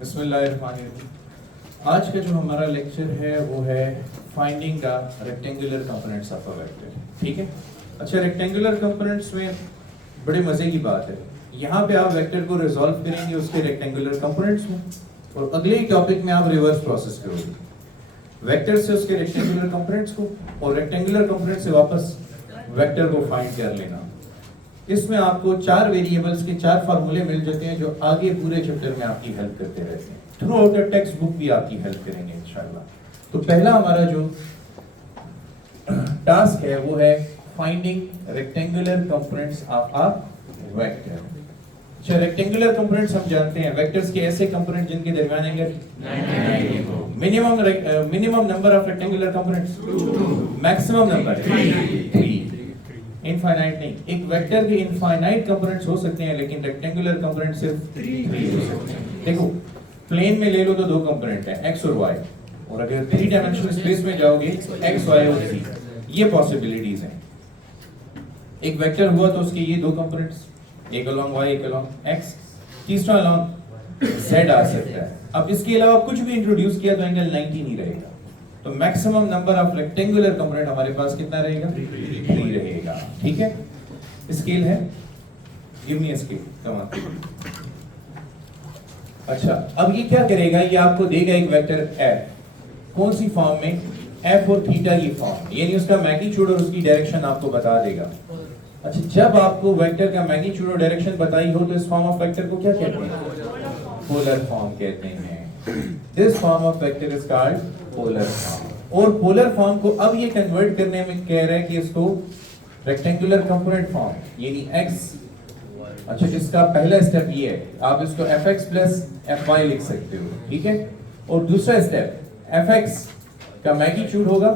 बिस्मिल्लाहिर्रहमानिर्रहीम। आज का जो हमारा लेक्चर है वो है finding the rectangular components of a vector. ठीक है। अच्छा, रेक्टेंगुलर कंपोनेंट्स में बड़े मज़े की बात है, यहाँ पे आप वेक्टर को रिजॉल्व करेंगे उसके रेक्टेंगुलर कंपोनेंट्स में, और अगले ही टॉपिक में आप रिवर्स प्रोसेस करोगे, वेक्टर से उसके रेक्टेंगुलर कंपोनेंट्स को और रेक्टेंगुलर कंपोनेंट से वापस वेक्टर को फाइंड कर लेना। इसमें आपको 4 वेरिएबल्स के 4 फार्मूले मिल जाते हैं जो आगे पूरे चैप्टर में आपकी हेल्प करते रहते हैं। Through out the text book भी आपकी हेल्प करेंगे इंशाल्लाह। तो पहला हमारा जो टास्क है वो है finding rectangular components of a vector. अच्छा, रेक्टेंगुलर कंपोनेंट्स हम जानते हैं वेक्टर्स के ऐसे कंपोनेंट जिनके दरमियान angle minimum number of rectangular components, maximum number 3। Infinite नहीं, एक वेक्टर के इनफाइनाइट कंपोनेंट्स हो सकते हैं लेकिन रेक्टेंगुलर कंपोनेंट सिर्फ 3 हो सकते हैं। देखो, प्लेन में ले लो तो 2 कंपोनेंट हैं x और y, और अगर 3 डायमेंशनल स्पेस में जाओगे x y और z, ये पॉसिबिलिटीज हैं। एक वेक्टर हुआ तो उसके ये 2 कंपोनेंट्स, एक अलोंग y एक अलोंग x, तीसरा अलोंग z आ सकता है। अब इसके अलावा कुछ भी इंट्रोड्यूस किया तो एंगल 90 नहीं रहेगा। तो maximum number of rectangular component हमारे पास कितना रहेगा? 3 रहेगा। ठीक है। स्केल है, give me a scale, come on. अच्छा, अब ये क्या करेगा, ये आपको देगा एक वेक्टर f, कौन सी फॉर्म में? f और थीटा की फॉर्म, यानी उसका मैग्नीट्यूड और उसकी डायरेक्शन आपको बता देगा। अच्छा, जब आपको वेक्टर का मैग्नीट्यूड और डायरेक्शन बताई हो तो इस फॉर्म ऑफ वेक्टर को क्या कहते हैं? पोलर फॉर्म कहते हैं। This form of vector is called polar form. और पोलर फॉर्म को अब ये कन्वर्ट करने में कह रहा है कि इसको रेक्टेंगुलर कंपोनेंट फॉर्म यानी x, अच्छा इसका पहला स्टेप ये है, आप इसको fx प्लस fy लिख सकते हो। ठीक है। और दूसरा स्टेप fx का मैग्नीट्यूड होगा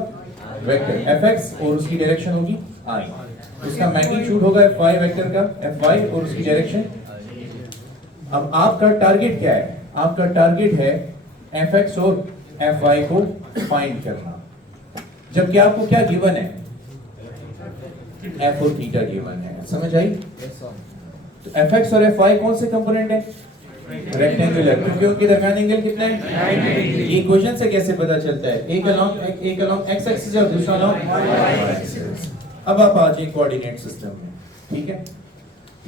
वेक्टर fx और उसकी डायरेक्शन होगी i, उसका मैग्नीट्यूड होगा fy वेक्टर का fy और उसकी डायरेक्शन। अब आपका टारगेट क्या है? आपका टारगेट है fx और fy को फाइंड करना, जबकि आपको क्या गिवन है? f और थीटा गिवन है। समझ आई? तो fx और fy कौन से कंपोनेंट है? रेक्टेंगुलर, क्योंकि उनके दरमियान एंगल कितना है? ये इक्वेशन से कैसे पता चलता है? एक अलोंग x एक्सिस और दूसरा अलोंग y एक्सिस। अब आप आ जाइए कोऑर्डिनेट सिस्टम में। ठीक है।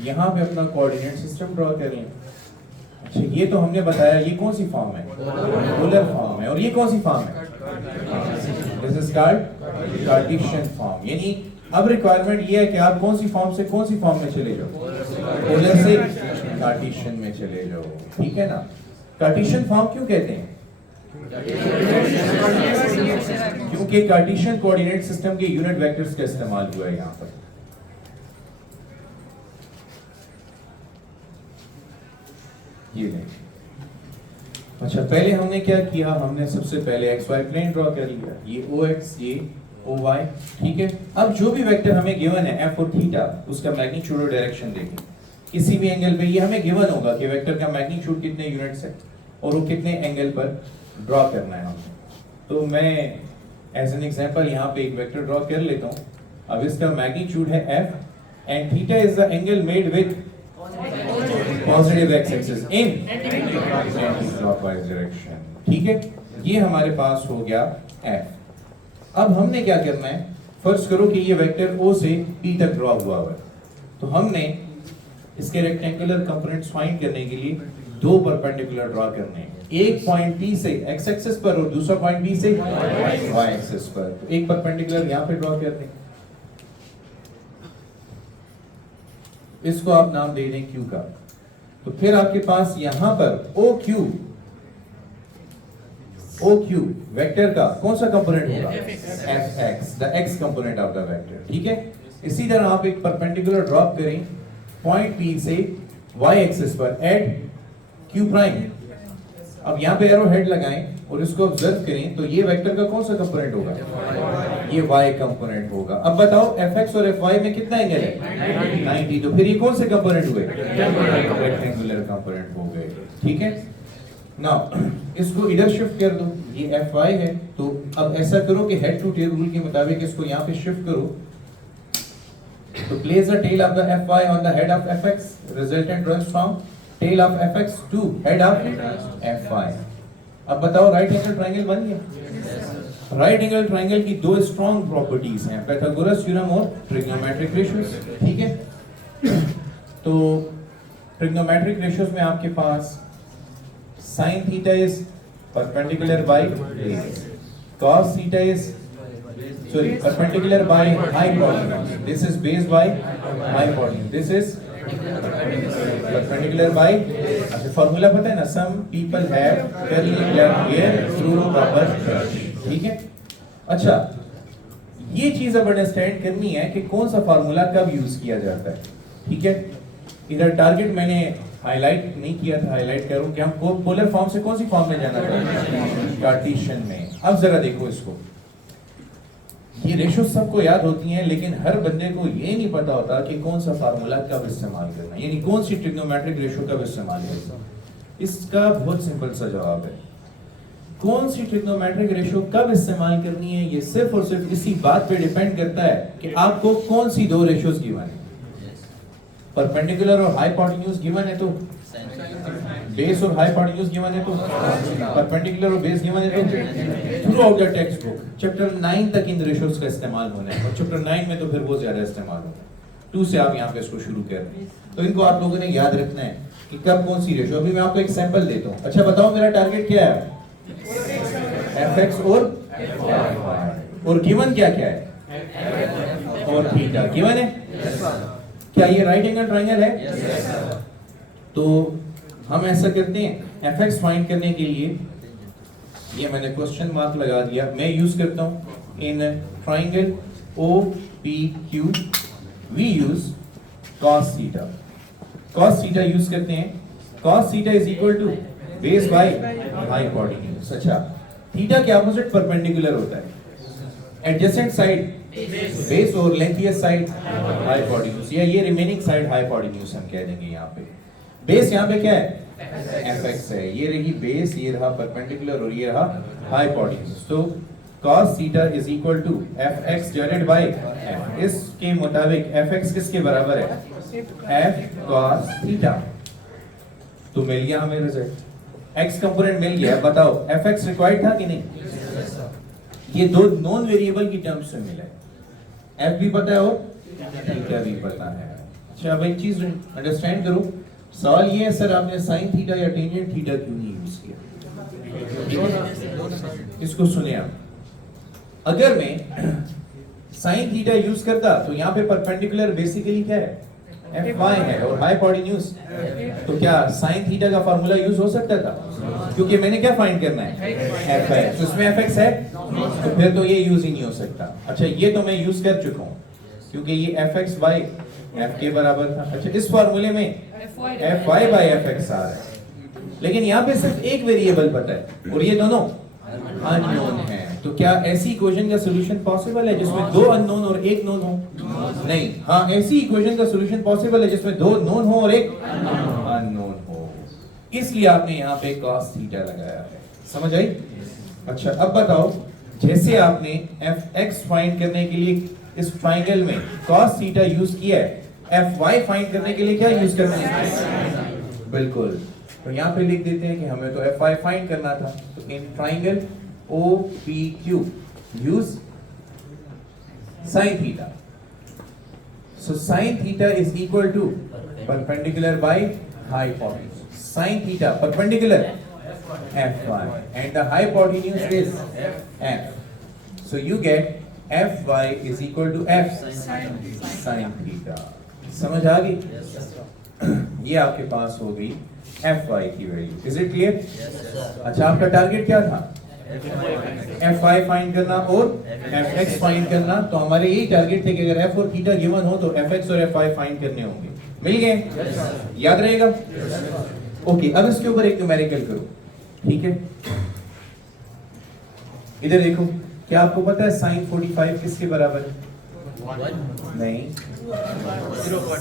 यहाँ पे अपना कोऑर्डिनेट सिस्टम ड्रॉ कर लें। अच्छा, ये तो हमने बताया ये कौन सी फॉर्म है? पोलर फॉर्म है। और ये कौन सी फॉर्म है? This is called Cartesian form. यानी अब रिक्वायरमेंट ये है कि आप कौन सी फॉर्म से कौन सी फॉर्म में चले जाओ? पोलर से कार्टेशियन में चले जाओ। ठीक है ना। कार्टेशियन फॉर्म क्यों कहते हैं? क्योंकि कार्टेशियन कोऑर्डिनेट सिस्टम के यूनिट वेक्टर्स का इस्तेमाल हुआ है यहाँ पर। ये नहीं। अच्छा, पहले हमने क्या किया? हमने सबसे पहले एक्स वाई प्लेन ड्रॉ कर लिया, ये ओ एक्स ये ओ वाई। ठीक है। अब जो भी वेक्टर हमें गिवन है एफ और थीटा, उसका मैग्नीट्यूड और डायरेक्शन देखें किसी भी एंगल पे, ये हमें गिवन होगा कि वेक्टर का मैग्नीट्यूड कितने यूनिट्स है और वो कितने एंगल पर ड्रॉ करना है हमें। तो मैं एज एन एग्जांपल यहाँ पे एक वेक्टर ड्रॉ कर लेता हूँ। अब इसका मैग्नीट्यूड है F and theta is the angle made with positive x axis in anti-clockwise direction. ठीक है। ये हमारे पास हो गया f। अब हमने क्या करना है? फर्स्ट करो कि ये वेक्टर o से p तक ड्रॉ हुआ है, तो हमने इसके रेक्टेंगुलर कंपोनेंट्स फाइंड करने के लिए 2 परपेंडिकुलर ड्रॉ करने हैं। एक पॉइंट p से x एक्सिस पर और दूसरा पॉइंट b से y एक्सिस पर। तो एक परपेंडिकुलर यहाँ पे ड्रॉ करते हैं, इसको आप नाम दे दें q का। तो फिर आपके पास यहां पर OQ वेक्टर का कौन सा कंपोनेंट होगा? fx, the x component of the vector. ठीक है। इसी तरह आप एक परपेंडिकुलर ड्रॉप करें पॉइंट P से y एक्सिस पर एट q प्राइम। अब यहाँ पे एरो हेड लगाएं और इसको ऑब्जर्व करें, तो ये वेक्टर का कौन सा कंपोनेंट होगा? ये y कंपोनेंट होगा। अब बताओ fx और fy में कितना एंगल है? 90। तो फिर ये कौन से कंपोनेंट हुए? रेक्टेंगुलर कंपोनेंट हो गए। ठीक है। नाउ इसको इधर शिफ्ट कर दो, ये fy है, तो अब ऐसा करो कि हेड टू टेल रूल के मुताबिक इसको यहाँ पे शिफ्ट करो। तो place the tail of the fy on the head of fx, resultant transform tail of fx to head of fy। अब बताओ राइट एंगल ट्रायंगल बन गया। राइट एंगल ट्रायंगल की दो स्ट्रॉन्ग प्रॉपर्टीज हैं, पाइथागोरस थ्योरम और ट्रिग्नोमेट्रिक रेशियोज, ठीक है। तो ट्रिग्नोमेट्रिक रेशियोज में आपके पास sin theta is perpendicular by base, cos theta is perpendicular by hypotenuse, this is base by hypotenuse, this is perpendicular by, अच्छा फॉर्मूला पता है ना, some people have curly black hair through proper brush, ठीक है। अच्छा ये चीज अब अंडरस्टैंड करनी है कि कौन सा फार्मूला कब यूज किया जाता है, ठीक है। इधर टारगेट मैंने हाईलाइट नहीं किया था, हाईलाइट करूं कि हम पोलर फॉर्म से कौन सी फॉर्म में जाना चाहिए, कार्टेशियन में। अब जरा देखो इसको, ये रेशो सबको याद होती हैं, लेकिन हर बंदे को ये नहीं पता होता कि कौन सा फार्मूला कब इस्तेमाल करना है, यानी कौन सी ट्रिग्नोमेट्रिक रेशो कब इस्तेमाल करना है। इसका बहुत सिंपल सा जवाब है, कौन सी ट्रिग्नोमेट्रिक रेशो कब इस्तेमाल करनी है ये सिर्फ और सिर्फ इसी बात पे डिपेंड करता है कि आपको कौन सी दो रेशोज गिवन है। परपेंडिकुलर और हाइपोटेन्यूज गिवन है तो, बेस और हाइपोटेन्यूज गिवन है तो, परपेंडिकुलर और बेस गिवन है तो, through out the text book chapter 9 तक इन रेशोज का इस्तेमाल होना है, और चैप्टर 9 में तो फिर बहुत ज्यादा इस्तेमाल होना है। 2 से आप यहाँ पे इसको शुरू कर रहे हैं, तो इनको आप लोगों ने याद रखना है कि कब कौन सी रेशो। अभी मैं आपको एक सैंपल देता हूँ। अच्छा बताओ मेरा टारगेट क्या है, fx और गिवन क्या क्या है, और थीटा गिवन है। क्या ये राइट एंगल ट्रायंगल है? तो हम ऐसा करते हैं, fx फाइंड करने के लिए ये मैंने क्वेश्चन मार्क लगा दिया, मैं यूज करता हूं in triangle OPQ we use cos theta. cos theta use करते हैं, cos theta is equal to base by hypotenuse. अच्छा थीटा के ऑपोजिट परपेंडिकुलर होता है, एडजेसेंट साइड बेस और लेंथियस्ट साइड हाइपोटेन्यूज, या ये रिमेनिंग साइड हाइपोटेन्यूज हम कह देंगे। यहाँ पे बेस यहाँ पे क्या है, fx है, ये रही बेस, ये रहा परपेंडिकुलर और ये रहा हाइपोटेन्यूज। तो cos theta is equal to fx divided by f। इसके मुताबिक fx किसके बराबर है, f cos थीटा। तो मिल गया हमें रिजल्ट, x कंपोनेंट मिल गया। बताओ fx रिक्वायर्ड था कि नहीं, ये दो नॉन वेरिएबल की टर्म्स से मिला है, f भी पता है और थीटा भी पता है। अच्छा अब एक चीज अंडरस्टैंड करो, सवाल ये है सर आपने साइन थीटा या टेंजेंट थीटा क्यों नहीं यूज किया। इसको सुने आप, अगर मैं साइन थीटा यूज करता तो यहाँ पे परपेंडिकुलर बेसिकली क्या है, fy है, और हाइपोटेन्यूज, तो क्या साइन थीटा का फार्मूला यूज हो सकता था, क्योंकि मैंने क्या फाइंड करना है, fy, तो इसमें fx है, तो फिर तो ये यूज ही नहीं हो सकता। अच्छा ये तो मैं यूज कर चुका हूँ, क्योंकि ये fx बाय f के बराबर था। अच्छा इस फार्मूले में fy बाय fx आ रहा है, लेकिन यहाँ पे सिर्फ एक वेरिएबल पता है और ये दोनों अननोन है। तो क्या ऐसी इक्वेशन का सॉल्यूशन पॉसिबल है जिसमें दो अननोन और एक नोन हो? नहीं। हाँ ऐसी इक्वेशन का सॉल्यूशन पॉसिबल है जिसमें दो नोन हो और एक अननोन हो, इसलिए आपने यहाँ पे cos थीटा लगाया है। समझ आई? अच्छा अब बताओ, जैसे आपने fx फाइंड करने के लिए इस ट्रायंगल में cos थीटा यूज किया है, fy फाइंड करने के लिए क्या यूज करना है? बिल्कुल, तो यहाँ पे लिख देते हैं कि हमें तो fy फाइंड करना था, तो इन triangle OPQ use sin theta. So sin theta is equal to perpendicular by hypotenuse. Sin theta perpendicular fy and the hypotenuse is f. So you get fy is equal to f sin theta. समझ आ गई? ये आपके पास हो गई fy की value. Is it clear? अच्छा आपका target क्या था? fy फाइंड करना और fx फाइंड करना। तो हमारे यही टारगेट थे कि अगर f और थीटा गिवन हो तो fx और fy फाइंड करने होंगे। मिल गए? याद रहेगा? ओके अब इसके ऊपर एक न्यूमेरिकल करो, ठीक है। इधर देखो, क्या आपको पता है sin 45 किसके बराबर है? नहीं,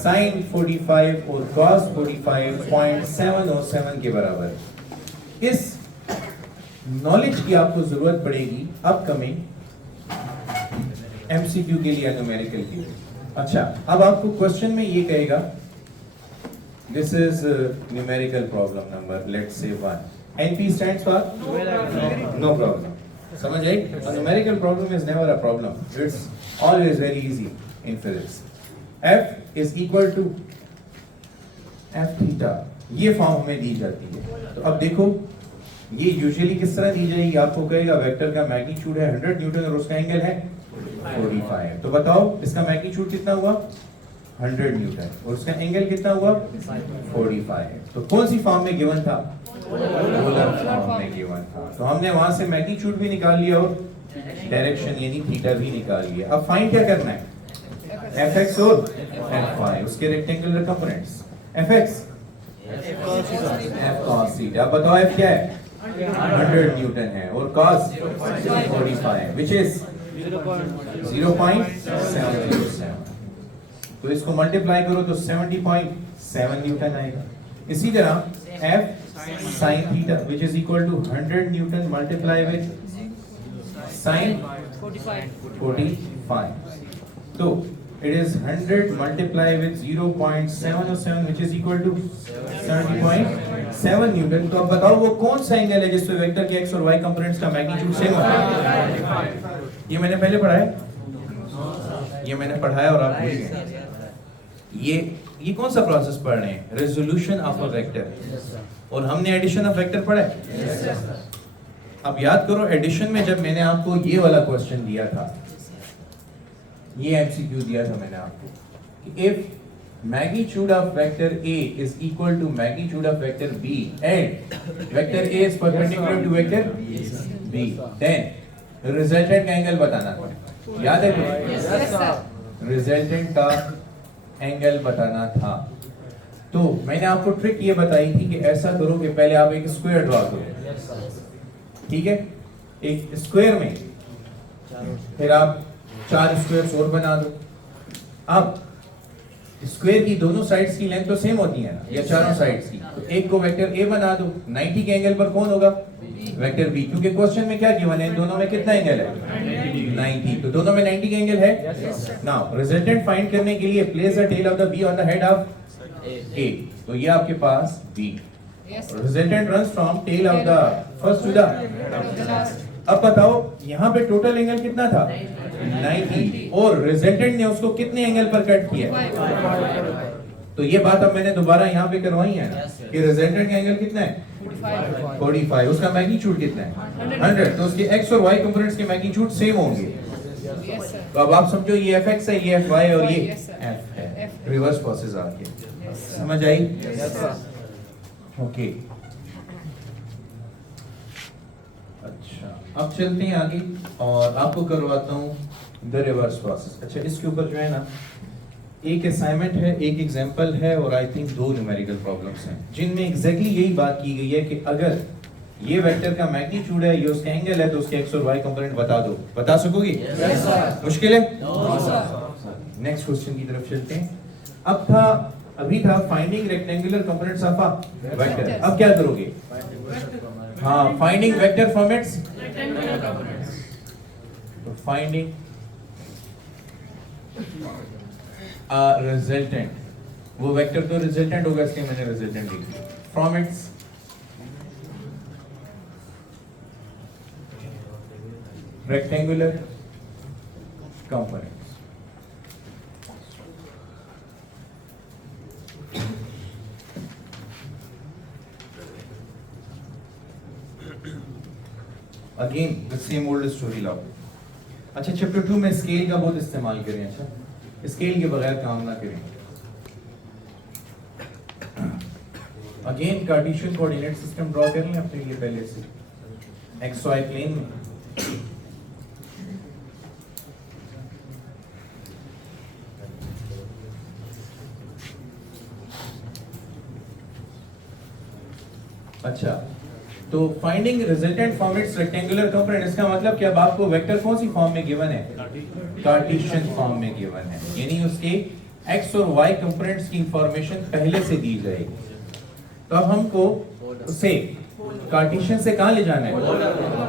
sin 45 और cos 45 0.707 के बराबर है। इस नॉलेज की आपको जरूरत पड़ेगी अपकमिंग एमसीक्यू के लिए, न्यूमेरिकल के लिए। अच्छा अब आपको क्वेश्चन में ये कहेगा This is numerical problem number, let's say 1. NP stands for no problem. समझ आई? A numerical problem is never a problem. It's always very easy in physics. F is equal to F theta. ये form हमें दी जाती है. तो अब देखो ये usually किस तरह दी जाएगी? आपको कहेगा वेक्टर का मैग्नीट्यूड है 100 न्यूटन और उसका एंगल है 45. तो बताओ इसका मैग्नीट्यूड कितना हुआ? 100 न्यूटन और उसका एंगल कितना हुआ? 45. तो कौन सी फॉर्म में गिवन था? पोलर फॉर्म में गिवन था. तो हमने वहां से मैग्नीट्यूड भी निकाल लिया और डायरेक्शन यानी थीटा भी निकाल लिया. अब फाइंड क्या करना है? fx और fy, उसके rectangular components. fx f cos theta. बताओ f क्या है? 100 न्यूटन है और cos 45 which is 0.707. तो इसको मल्टीप्लाई करो तो 70.7 न्यूटन आएगा. इसी तरह f sin theta which is equal to 100 Newton multiply with sin 45. तो it is 100 multiply with 0.707 which is equal to 70.7 Newton. तो अब बताओ वो कौन सा एंगल है जिसपे वेक्टर के x और y कंपोनेंट्स का मैग्नीट्यूड सेम होता है? ये मैंने पहले पढ़ा है, ये मैंने पढ़ाया और आप भूल गए. ये कौन सा प्रोसेस पढ़ रहे हैं? Resolution of a vector. और हमने एडिशन ऑफ वेक्टर पढ़ा है. अब याद करो एडिशन में जब मैंने आपको ये वाला क्वेश्चन दिया था, ये एमसीक्यू दिया था मैंने आपको कि if magnitude of vector A is equal to magnitude of vector B and vector A is perpendicular to vector B, then resultant का एंगल बताना था. याद है कुछ? रिजल्टेंट का एंगल बताना था. तो मैंने आपको ट्रिक ये बताई थी कि ऐसा करो कि पहले आप एक स्क्वायर ड्रॉ करो. ठीक है? एक स्क्वायर में फिर आप 4 स्क्वायर्स और बना दो. अब स्क्वायर की दोनों साइड्स की लेंथ तो सेम होती है ना, या चारों साइड्स की. तो एक को वेक्टर ए बना दो. 90 के एंगल पर कौन होगा? Vector B. क्योंकि क्वेश्चन में क्या गिवन है? दोनों में कितना एंगल है? 90. तो दोनों में 90 के एंगल है. नाउ रिजल्टेंट फाइंड करने के लिए place the tail of the B on the head of A. तो ये आपके पास B. Resultant runs from tail of the first to the. अब बताओ यहाँ पे टोटल एंगल कितना था? 90. और रिजल्टेंट ने उसको कितने एंगल पर कट किया? तो ये बात अब मैंने दोबारा यहाँ पे करवाई है ना कि रिजल्टेंट का एंगल कितना है? 45. उसका मैग्नीट्यूड कितना है? 100. तो उसके x और y कंपोनेंट्स के मैग्नीट्यूड सेम होंगे. तो अब आप समझो ये fx है, ये fy और ये f है. रिवर्स प्रोसेस आ गया. समझ आई? ओके. अच्छा अब चलते हैं आगे और आपको करवाता हूँ द रिवर्स प्रोसेस. अच्छा इसके ऊपर जो है ना एक असाइनमेंट है, एक एग्जांपल है और आई थिंक 2 न्यूमेरिकल प्रॉब्लम्स हैं जिनमें एग्जैक्टली यही बात की गई है कि अगर ये वेक्टर का मैग्नीट्यूड है, ये उसका एंगल है, तो उसके x और y कंपोनेंट बता दो. बता सकोगे? yes, मुश्किल है? no, नेक्स्ट क्वेश्चन की तरफ चलते हैं. अभी था finding rectangular components of a vector. अब क्या करोगे? हाँ, finding vector from its rectangular components. तो फाइंडिंग रिजल्टेंट, वो वेक्टर तो रिजल्टेंट होगा इसलिए मैंने रिजल्टेंट लिख दिया. From its rectangular components. Again the same old story लाओ. अच्छा चैप्टर 2 में स्केल का बहुत इस्तेमाल करें. अच्छा स्केल के बगैर काम ना करें. Again Cartesian coordinate system draw कर लें अपने लिए पहले से एक्स वाई प्लेन में. अच्छा तो finding resultant from its rectangular component, इसका मतलब कि अब आपको वेक्टर कौन सी फॉर्म में गिवन है? कार्टेशियन फॉर्म में गिवन है. यानी उसके x और y कंपोनेंट्स की इंफॉर्मेशन पहले से दी जाएगी. तो अब हमको उसे कार्टेशियन से कहां ले जाना है?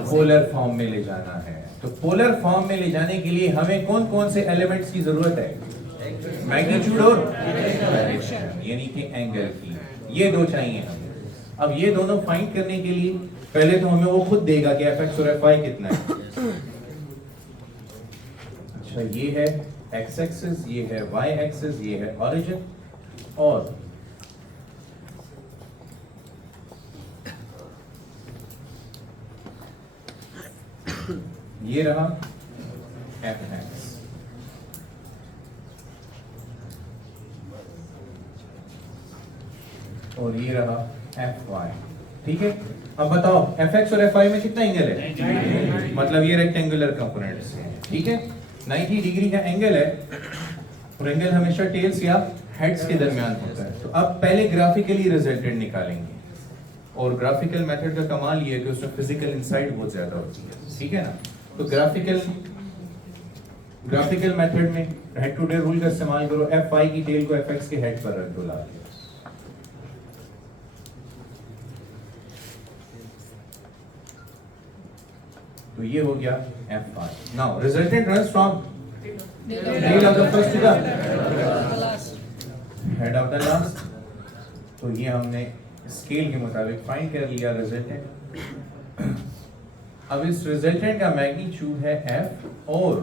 पोलर फॉर्म में ले जाना है. तो पोलर फॉर्म में ले जाने के लिए हमें कौन कौन से एलिमेंट्स की जरूरत है? मैग्नीट्यूड और डायरेक्शन यानी कि एंगल की. ये दो चाहिए हमें। अब ये दोनों फाइंड करने के लिए पहले तो हमें वो खुद देगा कि fx और fy कितना है। अच्छा, ये है x एक्सिस, ये है y एक्सिस, ये है ओरिजिन, और ये रहा fx। और ये रहा fy। ठीक है, अब बताओ fx और fy में कितना एंगल है? मतलब ये रेक्टेंगुलर कंपोनेंट्स हैं। ठीक है, 90 डिग्री का एंगल है, और एंगल हमेशा टेल्स या हेड्स के दरमियान होता है। तो अब पहले ग्राफिकली रिजल्टेंट निकालेंगे, और ग्राफिकल मेथड का कमाल ये है कि उसमें फिजिकल इनसाइट बहुत ज्यादा होती है। ठीक है ना, तो ग्राफिकल मेथड में हेड टू टेल रूल का इस्तेमाल करो। fy की टेल को fx के हेड पर रख दो ला के। तो ये हो गया fy। Now resultant runs from tail of the first to the head of the last. तो ये हमने स्केल के मुताबिक फाइंड कर लिया रिजल्टेंट। अब इस रिजल्टेंट का मैग्नीट्यूड है f, और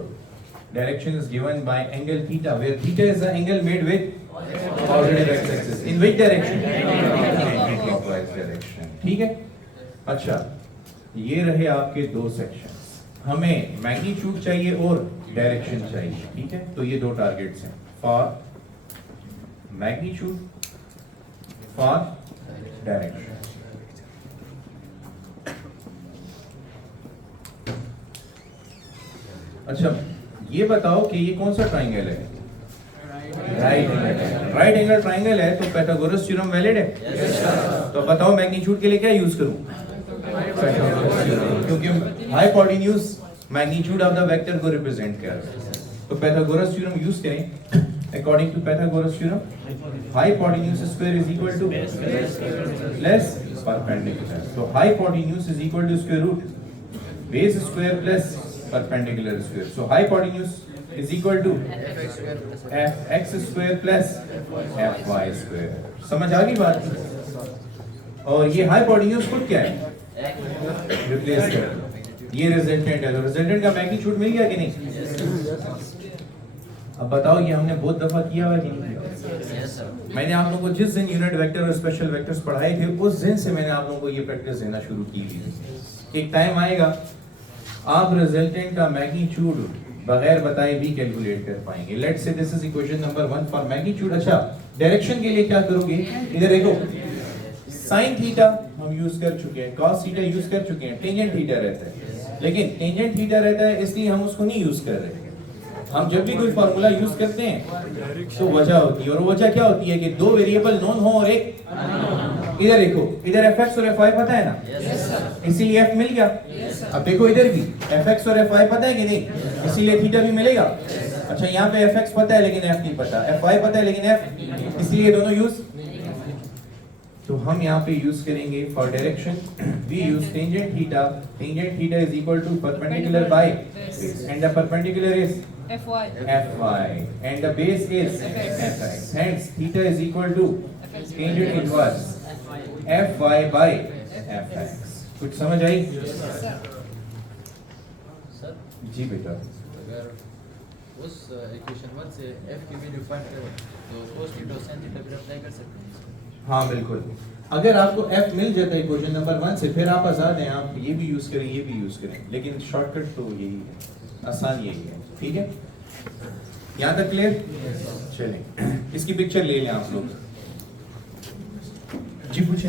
direction is given by angle theta, where theta is the angle made with positive x axis. In which direction? Clockwise direction. ठीक है, अच्छा ये रहे आपके दो सेक्शंस। हमें मैग्नीट्यूड चाहिए और डायरेक्शन चाहिए। ठीक है, तो ये दो टारगेट्स हैं, फॉर मैग्नीट्यूड, फॉर डायरेक्शन। अच्छा, ये बताओ कि ये कौन सा ट्राइंगल है? राइट एंगल ट्राइंगल है, तो पाइथागोरस थ्योरम वैलिड है? तो बताओ मैग्नीट्यूड के लिए क्या यूज करूं? क्योंकि hypotenuse magnitude of the vector को रिप्रेजेंट कर रहा है, तो पाइथागोरस थ्योरम यूज करें। According to Pythagoras theorem, hypotenuse square is equal to less perpendicular. तो hypotenuse is equal to square root base square plus perpendicular square. So hypotenuse is equal to fx square plus fy square. समझ आ गई बात? और ये hypotenuse खुद क्या है? Replace कर, ये रिजल्टेंट है। तो रिजल्टेंट का मैग्नीट्यूड मिल गया कि नहीं? अब बताओ, ये हमने बहुत दफा किया हुआ कि नहीं? मैंने आप लोगों को जिस दिन यूनिट वेक्टर और स्पेशल वेक्टर्स पढ़ाए थे, उस दिन से मैंने आप लोगों को ये प्रैक्टिस देना शुरू की थी। एक टाइम आएगा आप रिजल्टेंट का मैग्नीट्यूड बगैर बताए भी कैलकुलेट कर पाएंगे। Let's say this is equation number 1 for magnitude. अच्छा, डायरेक्शन के लिए क्या करोगे? इधर देखो, साइन थीटा हम यूज कर चुके हैं, कॉस थीटा यूज कर चुके हैं, टेंजेंट थीटा रहता है। लेकिन टेंजेंट थीटा रहता है इसलिए हम उसको नहीं यूज कर रहे। हम जब भी कोई फार्मूला यूज करते हैं तो वजह होती है, और वजह क्या होती है कि दो वेरिएबल नोन हो और एक। इधर देखो, इधर fx और fy पता है ना? इसीलिए f मिल गया। अब देखो इधर भी fx और fy पता है कि नहीं? इसीलिए थीटा भी मिलेगा। अच्छा, यहाँ पे fx पता है लेकिन f नहीं पता, fy पता है लेकिन f, इसलिए दोनों यूज। तो हम यहाँ पे यूज करेंगे for direction, we use tangent theta is equal to perpendicular by base, and the perpendicular is fy and the base is fx. Hence theta is equal to tangent inverse fy by fx. कुछ समझ आई? Sir जी बेटा। अगर उस equation 1 से f की value find करें तो cos theta और sin थीटा भी अप्लाई कर सकते हैं। हाँ बिल्कुल, अगर आपको f मिल जाता है इक्वेशन नंबर 1 से, फिर आप आजाद हैं, आप ये भी यूज करें, ये भी यूज करें, लेकिन शॉर्टकट तो यही है, आसान यही है। ठीक है, यहाँ तक क्लियर? चलें, इसकी पिक्चर ले लें आप लोग। जी पूछें।